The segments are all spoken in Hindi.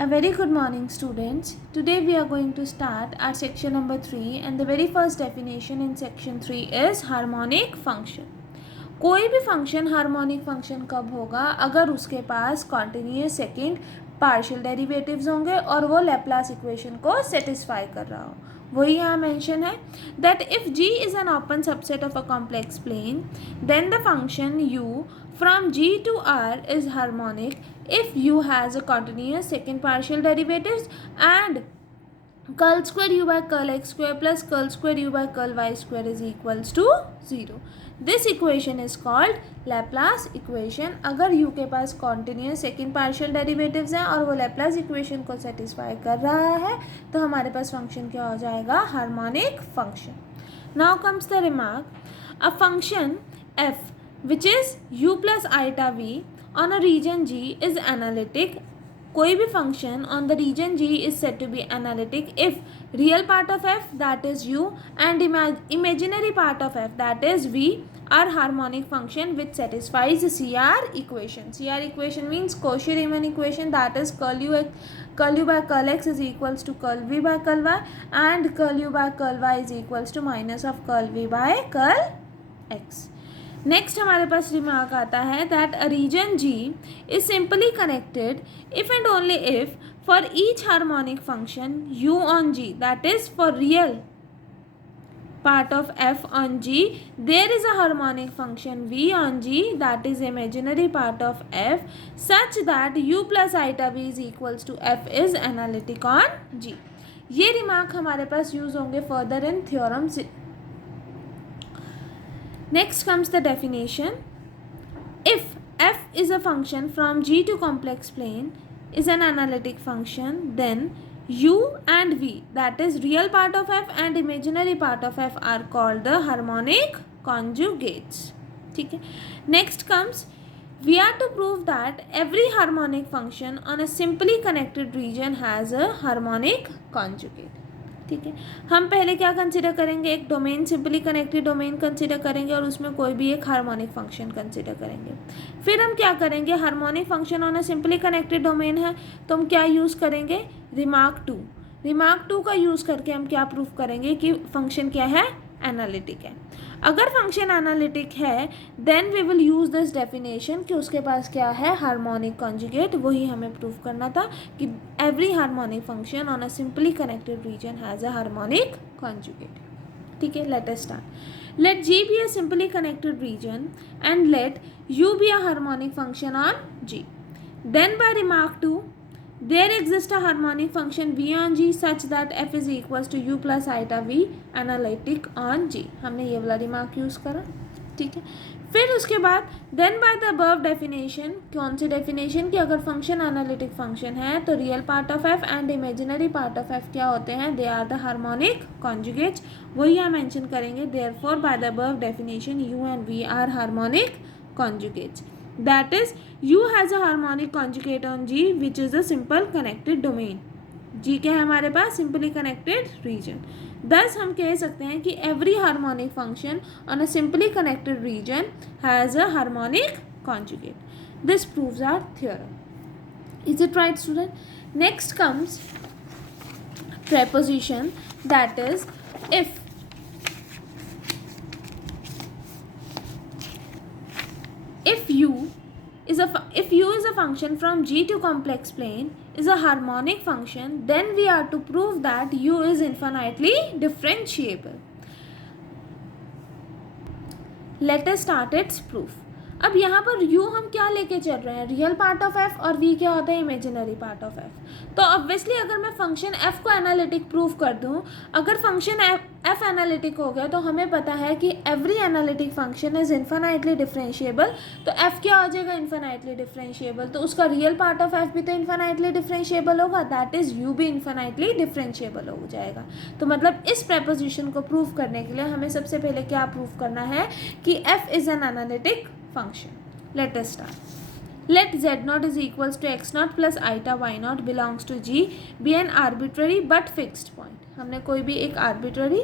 A very good morning, students. Today we are going to start our section number 3, and the very first definition in section 3 is harmonic function. कोई भी फंक्शन हार्मोनिक फंक्शन कब होगा? अगर उसके पास कॉन्टिन्यूस सेकंड पार्शियल डेरिवेटिव्स होंगे और वो लैप्लास इक्वेशन को सेटिस्फाई कर रहा हो. वही यहाँ मेंशन है that if G is an open subset of a complex plane, then the function u from G to R is harmonic if u has a continuous second partial derivatives and curl square u by curl x square plus curl square u by curl y square is equals to 0. This equation is called Laplace equation. अगर u के पास कॉन्टिन्यूस सेकेंड पार्शियल डेरिवेटिव्स हैं और वो लैप्लास इक्वेशन को सेटिस्फाई कर रहा है तो हमारे पास फंक्शन क्या हो जाएगा? Harmonic function. Now comes the remark. A function f which is u plus iota v on a region g is analytic. कोई भी function on the region g is said to be analytic if real part of f that is u and imaginary part of f that is v are harmonic function which satisfies CR equation. CR equation means Cauchy-Riemann equation, that is curl u by curl x is equals to curl v by curl y and curl u by curl y is equals to minus of curl v by curl x. Next हमारे पास रिमार्क आता है that a region G is simply connected if and only if for each harmonic function u on G that is for real part of f on G there is a harmonic function v on G that is imaginary part of f such that u plus iota v is equals to f is analytic on G. ये रिमार्क हमारे पास यूज होंगे further in theorem. Next comes the definition. If f is a function from G to complex plane is an analytic function, then u and v, that is real part of f and imaginary part of f, are called the harmonic conjugates. ठीक है. Next comes, we are to prove that every harmonic function on a simply connected region has a harmonic conjugate. ठीक है. हम पहले क्या कंसिडर करेंगे? एक domain, simply connected domain consider करेंगे और उसमें कोई भी एक हार्मोनिक फंक्शन कंसिडर करेंगे. फिर हम क्या करेंगे? Harmonic function on a simply connected domain है तो हम क्या यूज़ करेंगे? रिमार्क 2. रिमार्क 2 का यूज़ करके हम क्या प्रूफ करेंगे कि फंक्शन क्या है? एनालिटिक है. अगर फंक्शन एनालिटिक है then we will use this definition कि उसके पास क्या है? Harmonic conjugate. वही हमें प्रूफ करना था कि every harmonic function on a simply connected region has a harmonic conjugate. ठीक है. Let us start. Let G be a simply connected region and let u be a harmonic function on G. Then by remark 2, there exists a harmonic function v on G such that f is equals to u plus iota v analytic on G. हमने ये वाला रिमार्क यूज़ करा. ठीक है. फिर उसके बाद then by the above definition. कौन सी डेफिनेशन? कि अगर फंक्शन एनालिटिक फंक्शन है तो real part of f and imaginary part of f क्या होते हैं? They are the harmonic conjugates. वही हम मेंशन करेंगे. Therefore by the above definition u and v are harmonic conjugates. That is, u has a harmonic conjugate on G which is a simple connected domain. G क्या है हमारे पास? Simply connected region. Thus हम कह सकते हैं कि every harmonic function on a simply connected region has a harmonic conjugate. This proves our theorem. Is it right, student? Next comes preposition, that is if u is a function from G to complex plane is a harmonic function, then we are to prove that u is infinitely differentiable. Let us start its proof. अब यहाँ पर u हम क्या लेके चल रहे हैं? रियल पार्ट ऑफ f और v क्या होता है? Imaginary part of f. तो ऑब्वियसली अगर मैं फंक्शन f को एनालिटिक प्रूव कर दूँ, अगर फंक्शन f एनालिटिक हो गया तो हमें पता है कि every analytic function is infinitely differentiable. तो f क्या हो जाएगा? Infinitely differentiable. तो उसका रियल पार्ट ऑफ f भी तो इन्फिनाइटली डिफरेंशिएबल होगा. दैट इज u भी इन्फिनाइटली डिफरेंशिएबल हो जाएगा. तो मतलब इस प्रपोजिशन को प्रूव करने के लिए हमें सबसे पहले क्या प्रूव करना है? कि f is an analytic function. Let us start. Let z naught is equals to x naught plus iota y naught belongs to G be an arbitrary but fixed point. हमने कोई भी एक arbitrary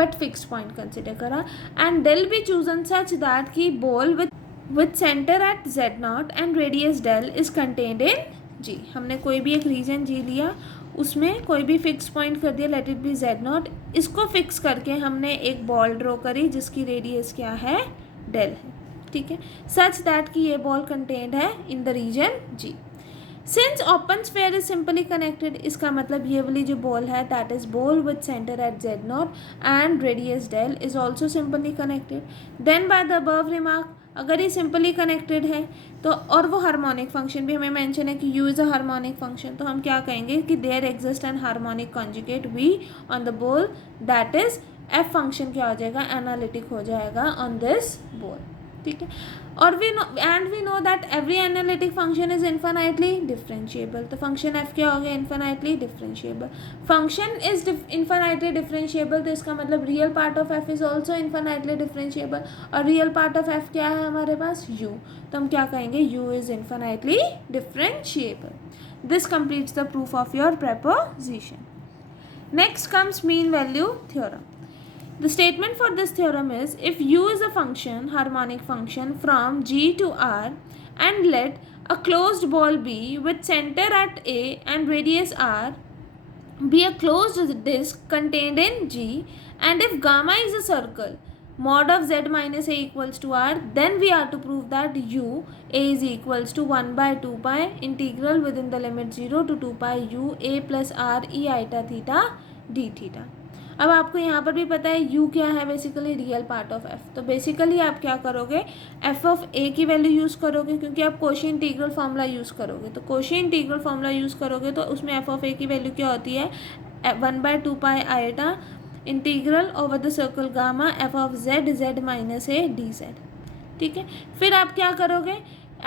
but fixed point consider करा and del be chosen such that कि ball with center at z naught and radius del is contained in जी, हमने कोई भी एक रीजन जी लिया, उसमें कोई भी फिक्स पॉइंट कर दिया, लेट इट बी z0, इसको फिक्स करके हमने एक बॉल ड्रॉ करी जिसकी रेडियस क्या है, डेल है, ठीक है, सच दैट कि ये बॉल कंटेन्ड है in the region g. Since open sphere is simply connected, इसका मतलब ये वाली जो बॉल है that is ball with centre at z0 and radius del is also simply connected, then by the above remark, अगर ये सिंपली कनेक्टेड है तो, और वो हार्मोनिक फंक्शन भी हमें मेंशन है कि u is a harmonic function, तो हम क्या कहेंगे कि there exist an harmonic conjugate v on the ball, that is f function क्या हो जाएगा, एनालिटिक हो जाएगा ऑन दिस बॉल, ठीक है। और we know that every analytic function is infinitely differentiable, तो फंक्शन f क्या हो गया, infinitely differentiable, function is infinitely differentiable, तो इसका मतलब real part of f is also infinitely differentiable, और रियल पार्ट ऑफ f क्या है हमारे पास, u, तो हम क्या कहेंगे, u is infinitely differentiable. This completes the proof of your preposition. Next comes mean value theorem. The statement for this theorem is, if u is a function, harmonic function from G to R, and let a closed ball B with center at A and radius R be a closed disk contained in G, and if gamma is a circle, mod of z minus a equals to R, then we are to prove that u a is equals to 1 by 2 pi integral within the limit 0 to 2 pi u a plus R e iota theta d theta। अब आपको यहाँ पर भी पता है u क्या है, basically real part of f, तो बेसिकली आप क्या करोगे, f ऑफ a की वैल्यू यूज़ करोगे, क्योंकि आप कोशी इंटीग्रल फार्मूला यूज़ करोगे, तो कोशी इंटीग्रल फार्मूला यूज़ करोगे तो उसमें f ऑफ a की वैल्यू क्या होती है, 1 by 2 pi iota integral over the circle gamma f of z minus a dz, ठीक है। फिर आप क्या करोगे,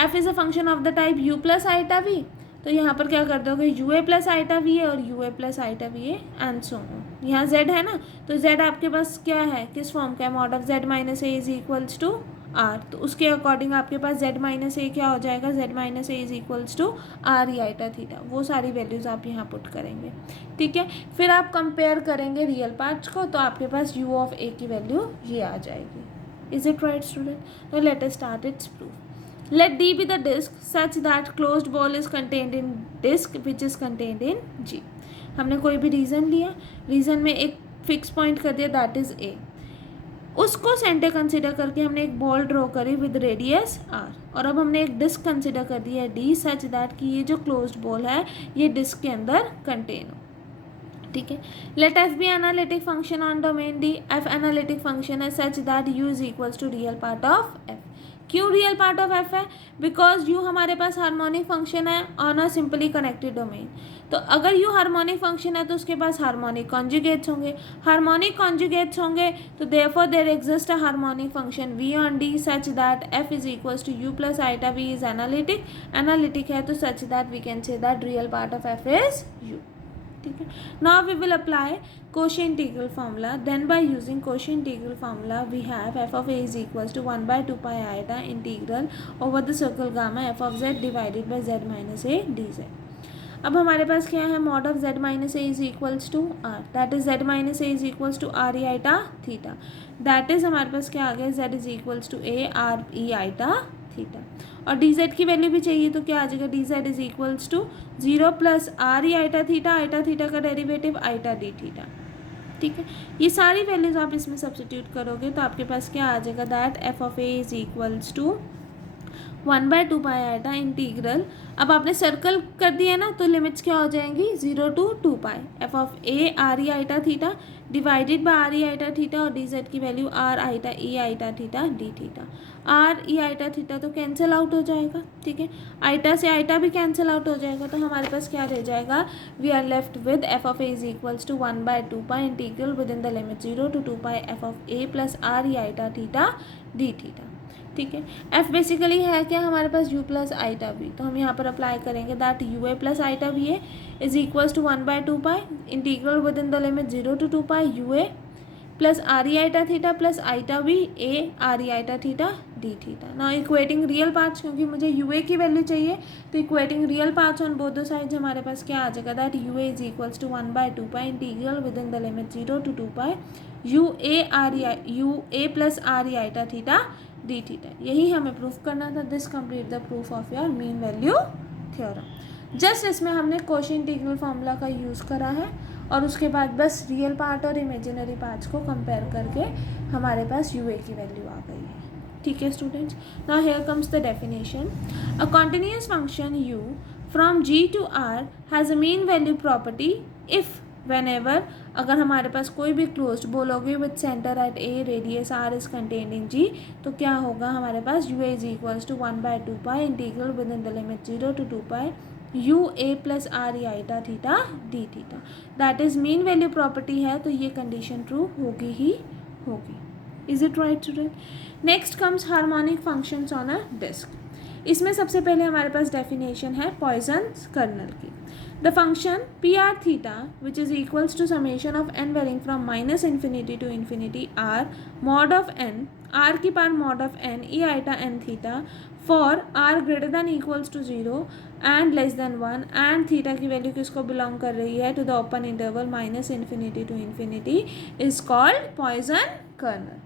f is a function of the type u plus iota v, तो यहाँ पर क्या कर दोगे, u a plus iota v a और u a plus iota v a and so on. यहाँ z है ना, तो z आपके पास क्या है, किस फॉर्म का है, mod of z minus a is equals to r, तो उसके अकॉर्डिंग आपके पास z माइनस ए क्या हो जाएगा, z minus a is equals to r e iota theta, वो सारी वैल्यूज़ आप यहाँ पुट करेंगे, ठीक है। फिर आप कंपेयर करेंगे रियल पार्ट्स को, तो आपके पास u ऑफ a की वैल्यू ये आ जाएगी। Is it right student? तो let us start its proof. Let D be the disk such that closed ball is contained in disk which is contained in G। हमने कोई भी रीज़न लिया, रीज़न में एक फिक्स पॉइंट कर दिया दैट इज़ A, उसको सेंटर कंसिडर करके हमने एक बॉल ड्रॉ करी विद रेडियस R, और अब हमने एक डिस्क कंसिडर कर दिया है D सच दैट कि ये जो क्लोज्ड बॉल है ये डिस्क के अंदर कंटेन हो, ठीक है। Let f be analytic function on domain D, f analytic function है such that u is equals to real part of f। क्यों रियल पार्ट ऑफ f है, बिकॉज u हमारे पास हार्मोनिक फंक्शन है on a simply connected domain, तो अगर u हार्मोनिक फंक्शन है तो उसके पास हार्मोनिक कॉन्जुगेट्स होंगे, हार्मोनिक कॉन्जुगेट्स होंगे तो therefore there exist a harmonic function v on d such that f is equals to u plus iota v is analytic, analytic है तो such that we can say that real part of f is u, ठीक है। Now we will apply Cauchy integral formula, then by using Cauchy integral formula we have f of a is equals to 1 by 2 pi iota integral over the circle gamma f of z divided by z minus a dz। अब हमारे पास क्या है, mod of z minus a is equals to r, that is z minus a is equals to r e iota theta, that is हमारे पास क्या आ गया, z is equals to a r e iota theta, और dz की वैल्यू भी चाहिए तो क्या आ जाएगा, dz is equals to 0 plus r e iota theta का डेरिवेटिव आइटा डी थीटा, ठीक है। ये सारी वैल्यूज़ आप इसमें सब्स्टिट्यूट करोगे तो आपके पास क्या आ जाएगा, that f of a is equals to 1 by 2 pi iota integral, अब आपने सर्कल कर दिया ना तो लिमिट्स क्या हो जाएंगी, 0 to 2 pi f of a r e iota theta divided by r e iota theta, और dz की value r iota e iota theta d theta, r e iota theta तो कैंसिल आउट हो जाएगा, ठीक है, आइटा से आइटा भी कैंसिल आउट हो जाएगा, तो हमारे पास क्या रह जाएगा, we are left with f of a is equals to 1 by 2 pi integral with in the limit 0 to 2 pi f of a plus r e iota theta d theta, ठीक है। f बेसिकली है क्या हमारे पास u प्लस आइटा v, तो हम यहाँ पर अप्लाई करेंगे that u a plus iota v a is equals to 1 by 2 pi integral with in the limit 0 to 2 pi u a plus r e iota theta plus iota v a r e iota theta d theta. Now equating real parts, क्योंकि मुझे u a की वैल्यू चाहिए तो equating real parts on both the sides हमारे पास क्या आ जाएगा, that u a is equals to 1 by 2 pi integral with in the limit 0 to 2 pi u a plus r e iota theta d theta. यही हमें प्रूफ करना था। This complete the proof of your mean value theorem. Just इसमें हमने कोशी इंटीग्रल फार्मूला का यूज़ करा है और उसके बाद बस रियल पार्ट और इमेजिनरी पार्ट्स को कंपेयर करके हमारे पास यू ए की वैल्यू आ गई है. ठीक है students. Now here comes the definition. A continuous function u from G to R has a mean value property if whenever अगर हमारे पास कोई भी क्लोज्ड बोलोगे with centre at a radius r is contained in G, तो क्या होगा हमारे पास u is equals to 1/2 integral with in the limit 0 to 2 u a plus r iota theta d theta. That is mean value property है, तो ये कंडीशन ट्रू होगी ही होगी. Is it right student? Next comes harmonic functions on a disc. इसमें सबसे पहले हमारे पास डेफिनेशन है पॉइजन्स कर्नल की. The function PR theta, which is equals to summation of n varying from minus infinity to infinity r mod of n r की power mod of n e iota n theta for r greater than equals to 0 and less than 1 and theta की वैल्यू किसको बिलोंग कर रही है to the open interval minus infinity to infinity is called Poisson kernel.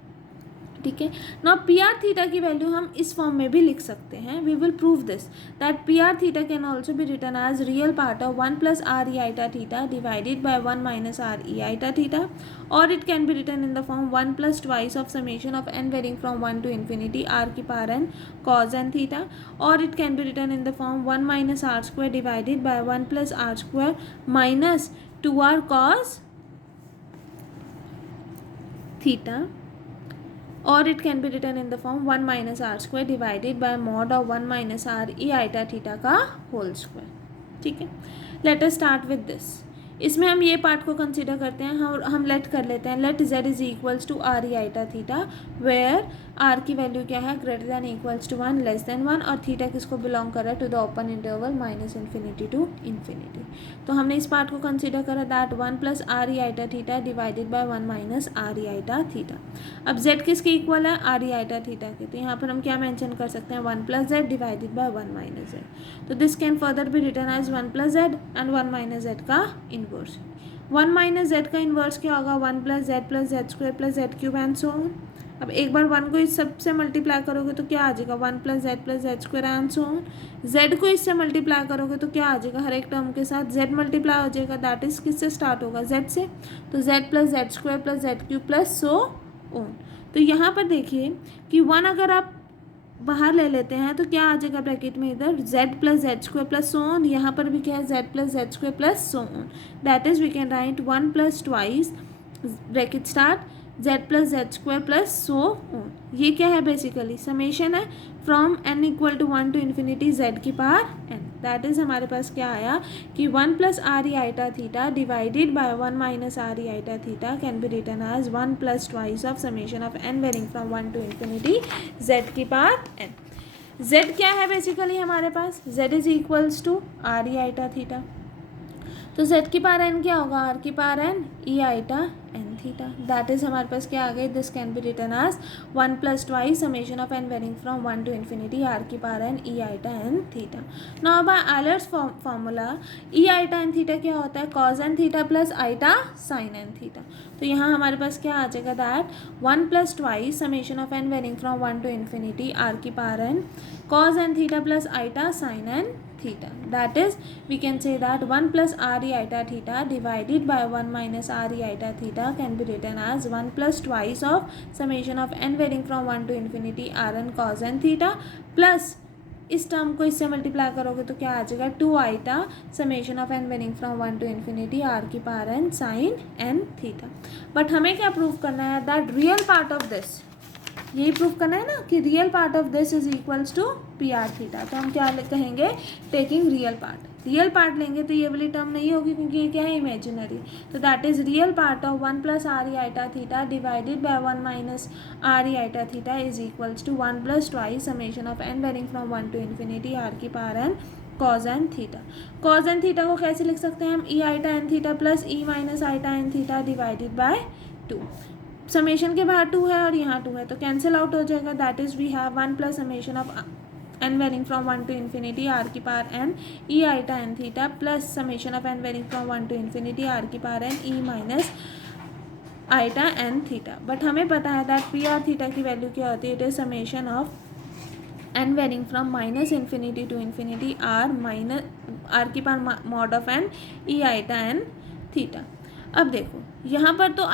ठीक है. नाउ पी आर थीटा की वैल्यू हम इस फॉर्म में भी लिख सकते हैं. We will prove this that P r theta can also be written as real part of 1 plus r e iota theta divided by 1 minus r e iota theta, और it can be written in the form 1 plus twice of summation of n varying from 1 to infinity r की power n cos n theta, और it can be written in the form 1 minus r square divided by 1 plus r square minus 2r cos theta, or it can be written in the form 1 minus r square divided by mod of 1 minus r e iota theta का whole square. ठीक है. Let us start with this. इसमें हम ये पार्ट को कंसिडर करते हैं. हम लेट कर लेते हैं let z is equals to r e iota theta where r की वैल्यू क्या है greater than equals to 1 less than 1 और थीटा किसको बिलोंग कर रहा है to the open interval minus infinity to infinity. तो हमने इस पार्ट को कंसिडर करा that 1 plus r e iota theta divided by 1 minus r e iota theta. अब z किसके इक्वल है आर ई आइटा थीटा के, तो यहाँ पर हम क्या मेंशन कर सकते हैं 1 plus z divided by 1 minus z. तो this can further be written as 1 plus z and 1 minus z का इनवर्स. 1 माइनस जेड का इन्वर्स क्या होगा 1 plus z square plus z cube and so on. अब एक बार 1 को इस सबसे मल्टीप्लाई करोगे तो क्या आ जाएगा 1 plus z square and so on. Z को इससे मल्टीप्लाई करोगे तो क्या आ जाएगा हर एक टर्म के साथ जेड मल्टीप्लाई हो जाएगा. दैट इज किससे स्टार्ट होगा जेड से, तो Z plus z square plus z cube plus so on. तो यहाँ पर देखिए कि 1 अगर आप बाहर ले लेते हैं तो क्या आ जाएगा ब्रैकेट में इधर z plus z square plus so on. यहाँ पर भी क्या है z plus z square plus so on. That is we can write 1 plus twice bracket start z plus z square plus so on. ये क्या है बेसिकली समेशन है from n equal to 1 to infinity z की पावर n. दैट इज हमारे पास क्या आया कि 1 plus r e iota theta divided by 1 minus r e iota theta can be written as 1 plus twice of summation of n varying from 1 to infinity z की पावर n. z क्या है बेसिकली हमारे पास z is equals to r e iota theta. तो z की पावर n क्या होगा r की power n e iota n theta. That is हमारे पास क्या आ गई this can be written as 1 plus twice summation of n varying from 1 to infinity r की power n e iota n theta. Now by Euler's formula e iota n theta क्या होता है cos n theta plus iota sine n theta. तो यहाँ हमारे पास क्या आ जाएगा that 1 plus twice summation of n varying from 1 to infinity r की power n cos n theta plus iota sine n theta. That is we can say that 1 plus r e iota theta divided by 1 minus r e iota theta can be written as 1 plus twice of summation of n varying from 1 to infinity r n cos n theta plus इस टर्म को इससे मल्टीप्लाई करोगे तो क्या आ जाएगा 2 iota summation of n varying from 1 to infinity r की power n sine n theta. But हमें क्या प्रूव करना है that real part of this यही प्रूव करना है ना कि real part of this is equals to P r theta. तो हम क्या कहेंगे taking real part. Real part लेंगे तो ये वाली टर्म नहीं होगी क्योंकि ये क्या है इमेजिनरी. तो that is real part of 1 plus r e iota theta divided by 1 minus r e iota theta is equals to 1 plus twice summation of n varying from 1 to infinity r की power n cos n theta. Cos n theta को कैसे लिख सकते हैं हम e iota n theta plus e minus iota n theta divided by 2. समेशन के बाहर 2 है और यहाँ 2 है तो कैंसिल आउट हो जाएगा. That is we have 1 plus summation of n varying from 1 to infinity r की power n e iota n theta plus summation of n varying from 1 to infinity r की power n e minus iota n theta. But हमें पता है दैट पी आर थीटा की वैल्यू क्या होती है it is summation of n varying from minus infinity to infinity r की power mod of n e iota n theta. अब देखो यहाँ पर तो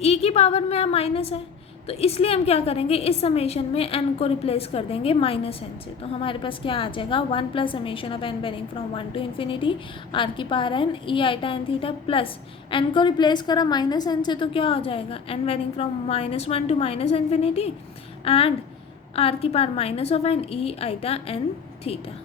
ई की पावर में माइनस है, तो इसलिए हम क्या करेंगे, इस समेशन में एन को रिप्लेस कर देंगे माइनस एन से। तो हमारे पास क्या आ जाएगा, 1 plus summation of n varying from 1 to infinity r की power n e iota n theta, plus n को रिप्लेस करा माइनस एन से, तो क्या हो जाएगा, n varying from -1 to minus infinity and r की power minus of n e iota n theta.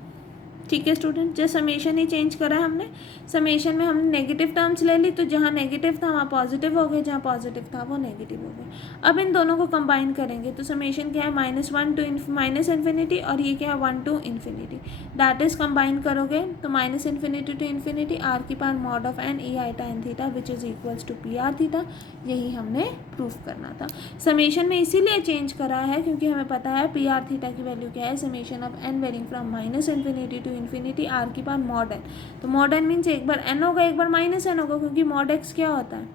ठीक है स्टूडेंट, जो समेशन ही चेंज करा है हमने, समेशन में हमने नेगेटिव टर्म्स ले ली, तो जहाँ नेगेटिव था वहाँ पॉजिटिव हो गए, जहाँ पॉजिटिव था वो नेगेटिव हो गए। अब इन दोनों को कंबाइन करेंगे तो समेशन क्या है, -1 टू माइनस इन्फिनिटी, और ये क्या है 1 to infinity, that is combine करोगे तो minus infinity to infinity r की power mod of n e iota n theta which is equals to P r theta. यही हमने प्रूफ करना था। समेशन में इसीलिए चेंज करा है क्योंकि हमें पता है पी आर थीटा की वैल्यू क्या है, summation of n varying from minus infinity to infinity r की पावर मॉड एन। तो मॉड एन मीन्स एक बार एन होगा एक बार माइनस एन होगा, क्योंकि मॉड एक्स क्या होता है,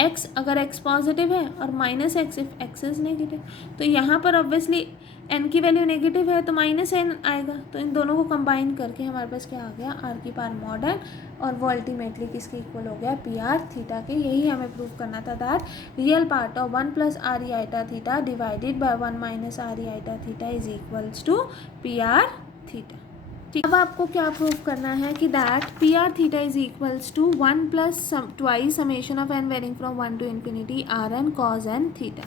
एक्स अगर एक्स पॉजिटिव है और minus x if x is negative. तो यहाँ पर ऑब्वियसली एन की वैल्यू नेगेटिव है तो माइनस एन आएगा, तो इन दोनों को कंबाइन करके हमारे पास क्या आ गया, आर की पावर मॉड एन, और वो अल्टीमेटली किसके इक्वल हो गया, पी आर थीटा के। यही हमें प्रूव करना था, that real part of 1 plus r e iota theta divided by 1 minus r e iota theta is equals to P r theta. अब आपको क्या प्रूव करना है कि that P r theta is equals to 1 plus twice summation of n varying from 1 to infinity r n cos n theta.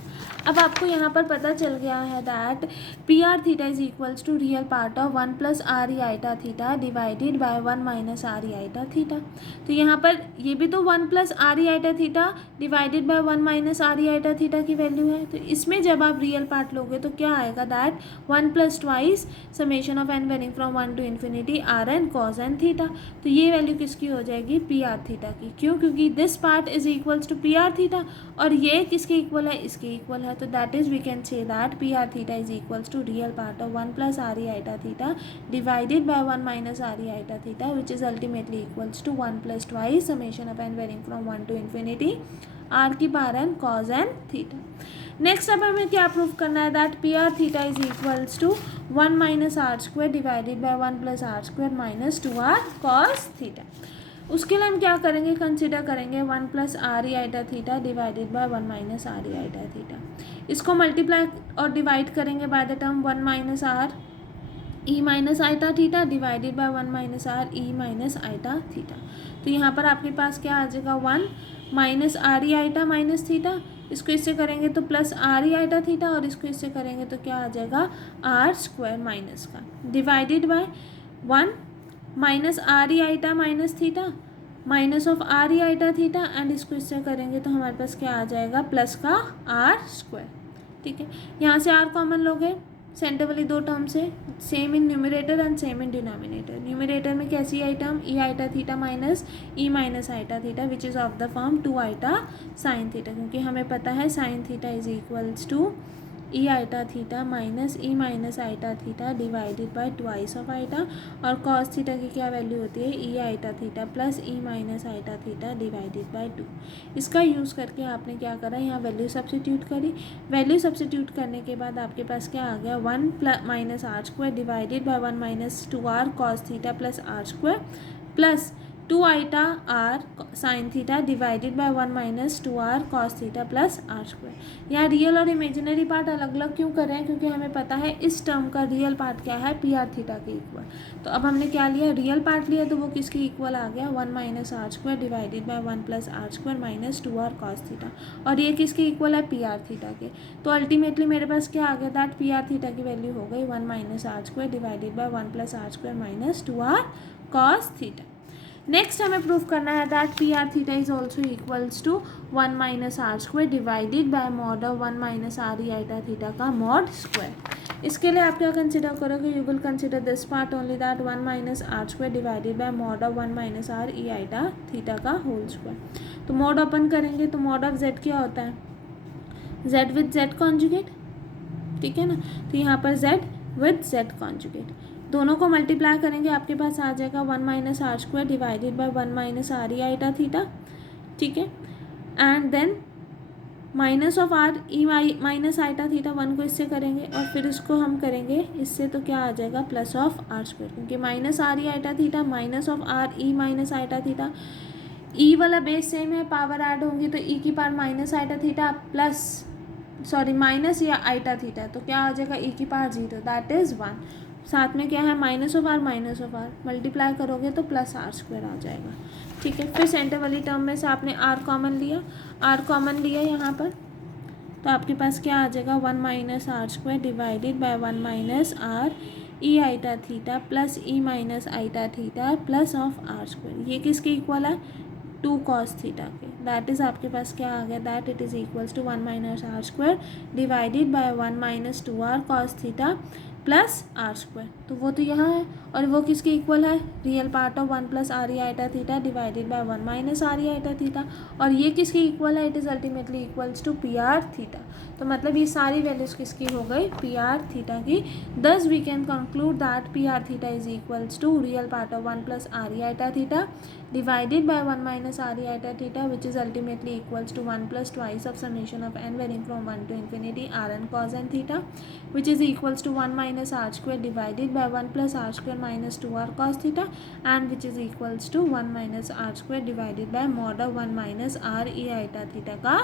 अब आपको यहाँ पर पता चल गया है that P r theta is equals to real part of 1 plus r e iota theta divided by 1 minus r e iota theta. तो यहाँ पर ये भी तो 1 plus r e iota theta divided by 1 minus r e iota theta की वैल्यू है। तो इसमें जब आप रियल पार्ट लोगे तो क्या आएगा, that 1 plus twice summation of n varying from 1 to infinity r n cos n theta. तो ये वैल्यू किसकी हो जाएगी, पी आर थीटा की। क्यों, क्योंकि this part is equals to P r theta, और ये किसके इक्वल है, इसके इक्वल है। तो that is we can say that P r theta is equals to real part of 1 plus r e iota theta divided by 1 minus r e iota theta which is ultimately equals to 1 plus twice summation of n varying from 1 to infinity r की power n cos n theta. Next अब हमें क्या प्रूव करना है, that P r theta is equals to 1 minus r square divided by 1 plus r square minus 2 r cos theta. उसके लिए हम क्या करेंगे, कंसिडर करेंगे 1 plus r e iota theta divided by 1 minus r e iota theta. इसको मल्टीप्लाई और डिवाइड करेंगे by the term 1 minus r e minus iota theta divided by 1 minus r e minus iota theta. तो यहाँ पर आपके पास क्या आ जाएगा, 1 minus r e iota minus theta, इसको इससे करेंगे तो plus r e iota theta, और इसको इससे करेंगे तो क्या आ जाएगा, आर स्क्वायर माइनस का divided by 1 minus r e iota minus theta minus of r e iota theta, and इसको इससे करेंगे तो हमारे पास क्या आ जाएगा, प्लस का आर स्क्वायर। ठीक है, यहाँ से आर कॉमन लोगे सेंटर वाली दो टर्म से, same in numerator and same in denominator. Numerator में कैसी आई term, e iota theta minus e minus iota theta which is of the form 2 iota sine theta, क्योंकि हमें पता है sine theta is equals to e iota theta minus e minus iota theta divided by twice of iota, और कॉस थीटा की क्या वैल्यू होती है, e iota theta plus e minus iota theta divided by 2। इसका यूज़ करके आपने क्या करा, यहाँ वैल्यू सब्स्टिट्यूट करी। वैल्यू सब्स्टिट्यूट करने के बाद आपके पास क्या आ गया, 1 plus minus r square divided by 1 minus 2 r cos theta plus r square plus 2 iota r sine theta divided by 1 minus 2 r cos theta plus r square. यहाँ रियल और इमेजिनरी पार्ट अलग अलग क्यों कर रहे हैं, क्योंकि हमें पता है इस टर्म का रियल पार्ट क्या है, पी आर थीटा के इक्वल। तो अब हमने क्या लिया, रियल पार्ट लिया, तो वो किसके इक्वल आ गया, 1 minus r square divided by 1 plus r square minus 2 r cos theta, और ये किसके इक्वल है, पी आर थीटा के। तो अल्टीमेटली मेरे पास क्या आ गया, दैट पी आर थीटा की वैल्यू हो गई 1 minus r square divided by 1 plus r square minus 2 r cos theta. Next हमें प्रूव करना है that P r theta is also equals to 1 minus r square divided by mod of 1 minus r e iota theta का मॉड स्क्वायर। इसके लिए आप क्या कंसिडर करोगे, you will consider this part only, that 1 minus r square divided by mod of 1 minus r e iota theta का होल स्क्वायर। तो मॉड ओपन करेंगे तो मॉड ऑफ जेड क्या होता है, जेड विद जेड कॉन्जुगेट, ठीक है ना। तो यहाँ पर जेड विद जेड कॉन्जुगेट, दोनों को मल्टीप्लाई करेंगे, आपके पास आ जाएगा 1 minus r square divided by 1 minus r e iota theta, ठीक है। And then minus of r e minus iota theta 1 को इससे करेंगे और फिर इसको हम करेंगे इससे, तो क्या आ जाएगा प्लस ऑफ आर स्क्वायर, क्योंकि minus r e iota theta minus of r e minus iota theta, e वाला बेस सेम है, पावर ऐड होंगी तो ई की power minus iota theta plus sorry minus या आइटा थीटा, तो क्या आ जाएगा ई की पावर 0, दैट इज़ 1। साथ में क्या है माइनस ऑफ आर मल्टीप्लाई करोगे तो प्लस आर स्क्वायर आ जाएगा। ठीक है, फिर सेंटर वाली टर्म में से आपने आर कॉमन लिया यहाँ पर, तो आपके पास क्या आ जाएगा 1 minus r square divided by 1 minus r e iota theta plus e minus iota theta plus of r square. ये किसके इक्वल है 2 कॉस थीटा के, दैट इज़ आपके पास क्या आ गया, that it is equals to 1 minus r square divided by 1 minus 2 r cos theta plus r square. तो वो तो यहाँ है, और वो किसके इक्वल है, real part of 1 plus r e iota theta divided by 1 minus r e iota theta, और ये किसके इक्वल है, it is ultimately equals to P r theta. तो मतलब ये सारी वैल्यूज़ किसकी हो गई, पी आर थीटा की। Thus we can conclude that P r theta is equals to real part of 1 plus r e iota theta divided by 1 minus r e iota theta, which is ultimately equals to 1 plus twice of summation of n varying from 1 to infinity r n cos n theta, which is equals to 1 minus r square divided by 1 plus r square minus 2r cos theta, and which is equals to 1 minus r square divided by mod of 1 minus r e iota theta का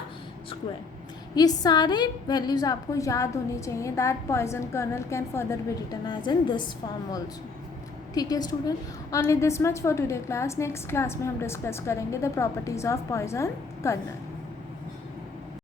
स्क्वायर। ये सारे वैल्यूज़ आपको याद होनी चाहिए, that Poisson kernel can further be written as in this form also. ठीक है student, only this much for today class. Next class में हम डिस्कस करेंगे the properties of Poisson colonel.